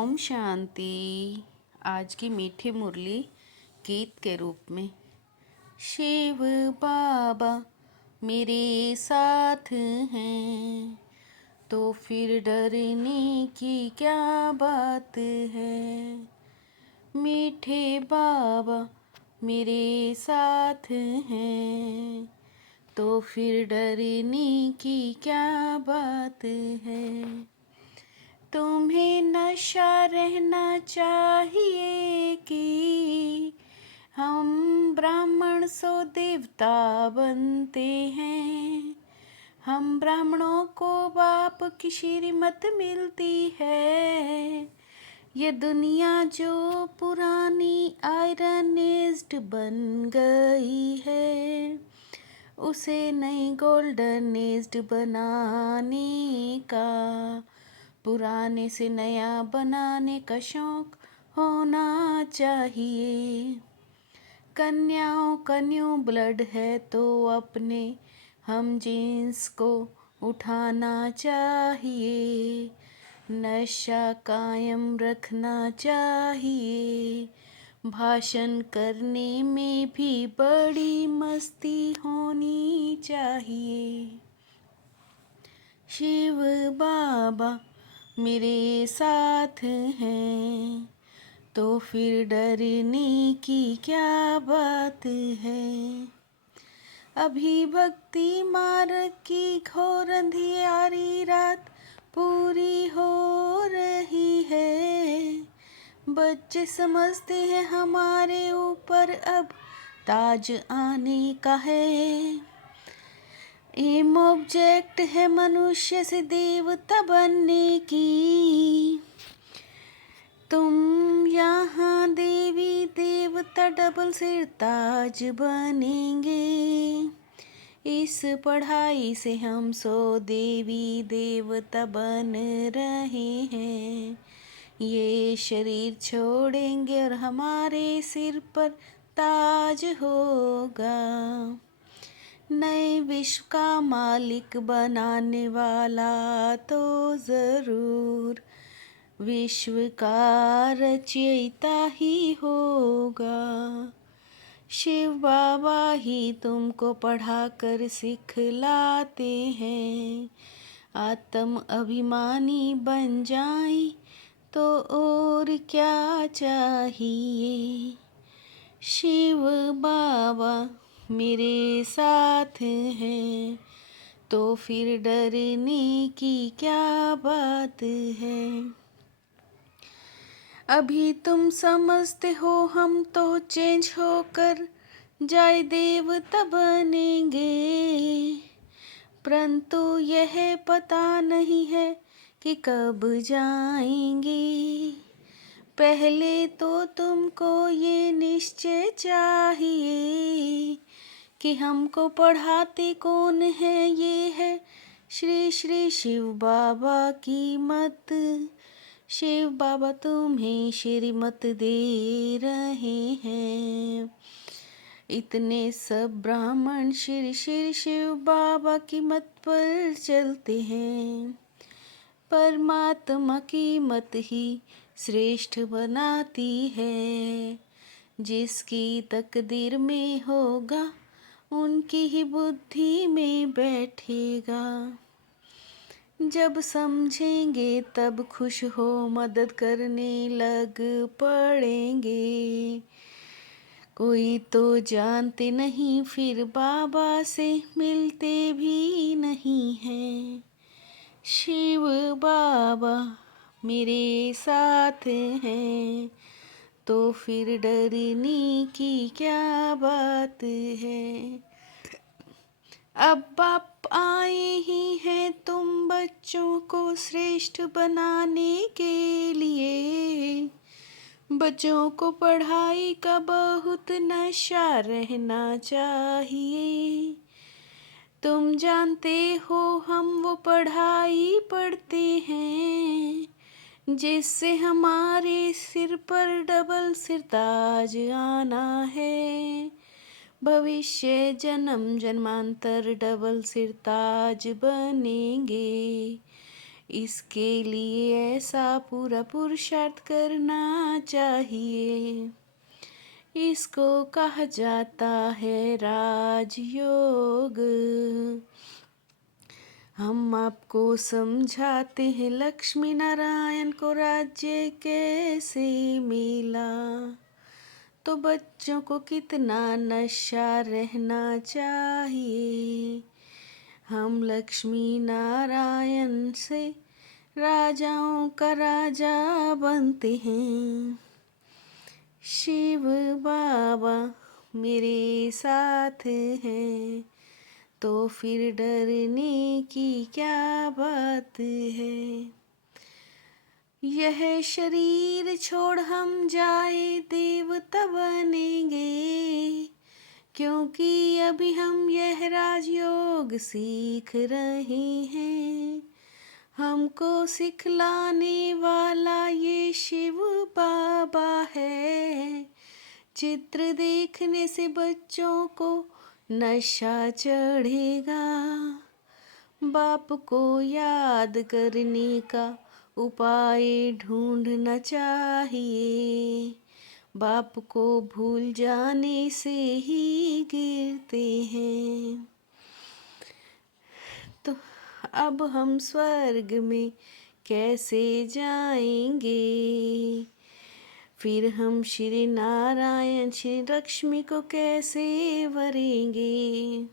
ओम शांति। आज की मीठी मुरली गीत के रूप में। शिव बाबा मेरे साथ हैं तो फिर डरने की क्या बात है। मीठे बाबा मेरे साथ हैं तो फिर डरने की क्या बात है। तुम्हें नशा रहना चाहिए कि हम ब्राह्मण सो देवता बनते हैं। हम ब्राह्मणों को बाप की श्रीमत मिलती है। ये दुनिया जो पुरानी आयरनेस्ड बन गई है, उसे नई गोल्डनेस्ड बनाने का, पुराने से नया बनाने का शौक होना चाहिए। कन्याओं का न्यू ब्लड है तो अपने हम जीन्स को उठाना चाहिए। नशा कायम रखना चाहिए। भाषण करने में भी बड़ी मस्ती होनी चाहिए। शिव बाबा मेरे साथ हैं तो फिर डरने की क्या बात है। अभी भक्ति मार्ग की घोर अंधियारी रात पूरी हो रही है। बच्चे समझते हैं हमारे ऊपर अब ताज आने का है। एम ऑब्जेक्ट है मनुष्य से देवता बनने की। तुम यहाँ देवी देवता डबल सिर ताज बनेंगे। इस पढ़ाई से हम सो देवी देवता बन रहे हैं। ये शरीर छोड़ेंगे और हमारे सिर पर ताज होगा। नए विश्व का मालिक बनाने वाला तो ज़रूर विश्व का रचयिता ही होगा। शिव बाबा ही तुमको पढ़ाकर सिखलाते हैं। आत्म अभिमानी बन जाए तो और क्या चाहिए। शिव बाबा मेरे साथ हैं तो फिर डरने की क्या बात है। अभी तुम समझते हो हम तो चेंज होकर जाए देवता बनेंगे, परंतु यह पता नहीं है कि कब जाएंगे। पहले तो तुमको ये निश्चय चाहिए कि हमको पढ़ाते कौन है। ये है श्री श्री शिव बाबा की मत। शिव बाबा तुम्हें श्रीमत दे रहे हैं। इतने सब ब्राह्मण श्री श्री शिव बाबा की मत पर चलते हैं। परमात्मा की मत ही श्रेष्ठ बनाती है। जिसकी तकदीर में होगा उनकी ही बुद्धि में बैठेगा। जब समझेंगे तब खुश हो मदद करने लग पड़ेंगे। कोई तो जानते नहीं फिर बाबा से मिलते भी नहीं हैं। शिव बाबा मेरे साथ हैं तो फिर डरने की क्या बात है। अब बाप आए ही हैं तुम बच्चों को श्रेष्ठ बनाने के लिए। बच्चों को पढ़ाई का बहुत नशा रहना चाहिए। तुम जानते हो हम वो पढ़ाई पढ़ते हैं जिससे हमारे सिर पर डबल सिर ताज आना है। भविष्य जन्म जन्मांतर डबल सिर ताज बनेंगे। इसके लिए ऐसा पूरा पुरुषार्थ करना चाहिए। इसको कहा जाता है राजयोग। हम आपको समझाते हैं लक्ष्मी नारायण को राज्य कैसे मिला। तो बच्चों को कितना नशा रहना चाहिए। हम लक्ष्मी नारायण से राजाओं का राजा बनते हैं। शिव बाबा मेरे साथ हैं, तो फिर डरने की क्या बात है। यह शरीर छोड़ हम जाए देवता बनेंगे, क्योंकि अभी हम यह राजयोग सीख रहे हैं। हमको सिखलाने वाला ये शिव बाबा है। चित्र देखने से बच्चों को नशा चढ़ेगा। बाप को याद करने का उपाय ढूंढना चाहिए। बाप को भूल जाने से ही गिरते हैं। तो अब हम स्वर्ग में कैसे जाएंगे। फिर हम श्री नारायण श्री लक्ष्मी को कैसे वरेंगे।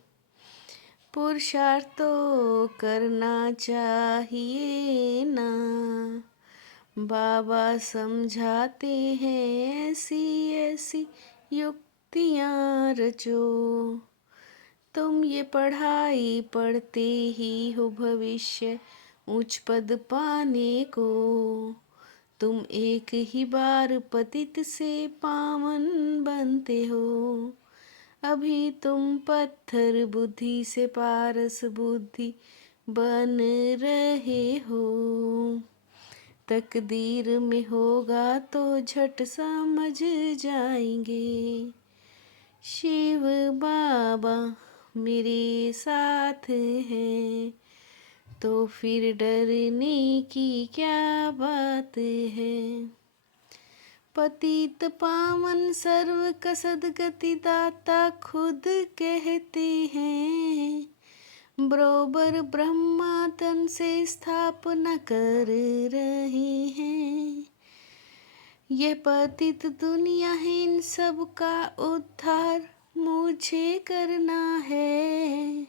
पुरुषार्थ तो करना चाहिए ना। बाबा समझाते हैं ऐसी ऐसी युक्तियाँ रचो। तुम ये पढ़ाई पढ़ते ही हो भविष्य उच्च पद पाने को। तुम एक ही बार पतित से पावन बनते हो। अभी तुम पत्थर बुद्धि से पारस बुद्धि बन रहे हो। तकदीर में होगा तो झट समझ जाएंगे। शिव बाबा मेरे साथ हैं, तो फिर डरने की क्या बात है। पतित पावन सर्व का सद्गति दाता खुद कहते हैं। बरोबर ब्रह्मा तन से स्थापना कर रहे हैं। यह पतित दुनिया है, इन सब का उद्धार मुझे करना है।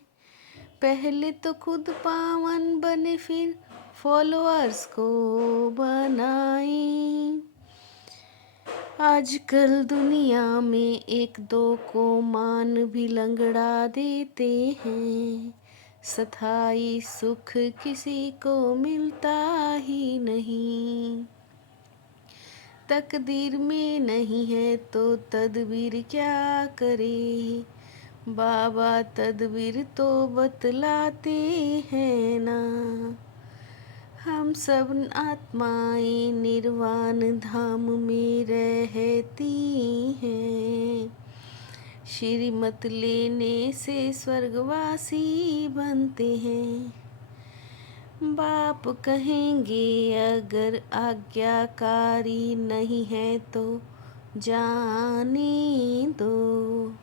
पहले तो खुद पावन बने फिर फॉलोअर्स को बनाएं। आजकल दुनिया में एक दो को मान भी लंगड़ा देते हैं। स्थायी सुख किसी को मिलता ही नहीं। तकदीर में नहीं है तो तदबीर क्या करे। बाबा तदबीर तो बतलाते हैं ना। हम सब आत्माएं निर्वाण धाम में रहती हैं। श्रीमत लेने से स्वर्गवासी बनते हैं। बाप कहेंगे अगर आज्ञाकारी नहीं है तो जाने दो।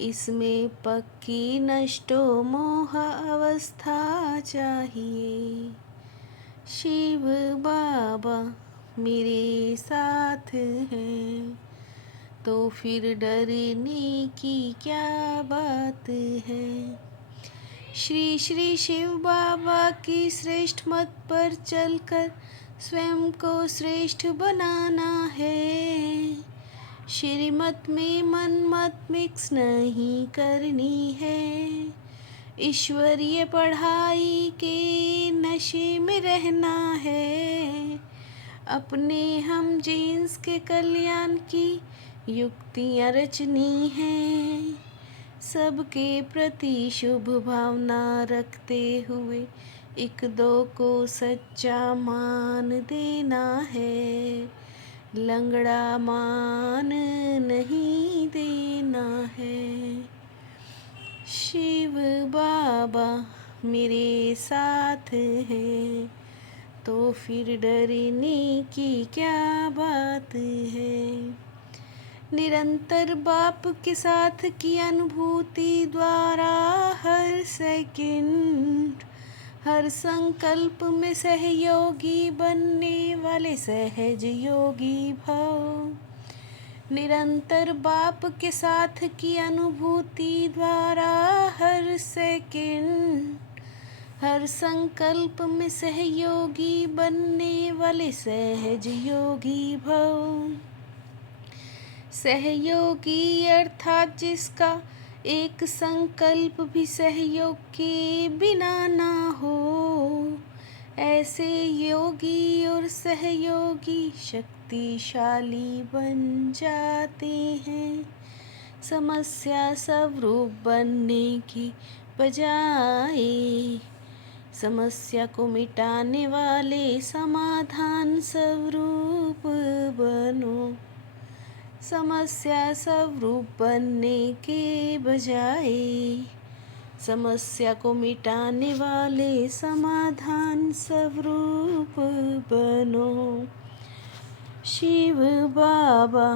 इसमें पक्की नष्टो मोह अवस्था चाहिए। शिव बाबा मेरे साथ हैं, तो फिर डरने की क्या बात है। श्री श्री शिव बाबा की श्रेष्ठ मत पर चलकर स्वयं को श्रेष्ठ बनाना है। श्रीमत में मन मत मिक्स नहीं करनी है। ईश्वरीय पढ़ाई के नशे में रहना है। अपने हम जीन्स के कल्याण की युक्तियाँ रचनी हैं। सबके प्रति शुभ भावना रखते हुए एक दो को सच्चा मान देना है। लंगड़ा मान नहीं देना है। शिव बाबा मेरे साथ हैं, तो फिर डरने की क्या बात है। निरंतर बाप के साथ की अनुभूति द्वारा हर सेकंड, हर संकल्प में सहयोगी बनने वाले सहज योगी भव। निरंतर बाप के साथ की अनुभूति द्वारा हर सेकंड, हर संकल्प में सहयोगी बनने वाले सहज योगी भव। सहयोगी अर्थात जिसका एक संकल्प भी सहयोग के बिना ना हो, ऐसे योगी और सहयोगी शक्तिशाली बन जाते हैं। समस्या स्वरूप बनने की बजाय समस्या को मिटाने वाले समाधान स्वरूप बनो। समस्या स्वरूप बनने के बजाय समस्या को मिटाने वाले समाधान स्वरूप बनो। शिव बाबा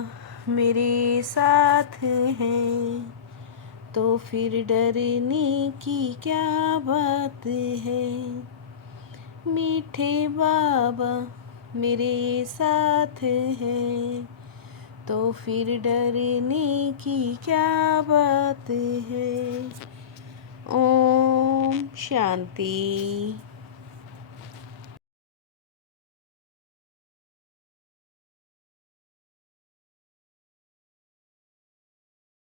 मेरे साथ हैं, तो फिर डरने की क्या बात है। मीठे बाबा मेरे साथ हैं, तो फिर डरने की क्या बात है। ओम शांति।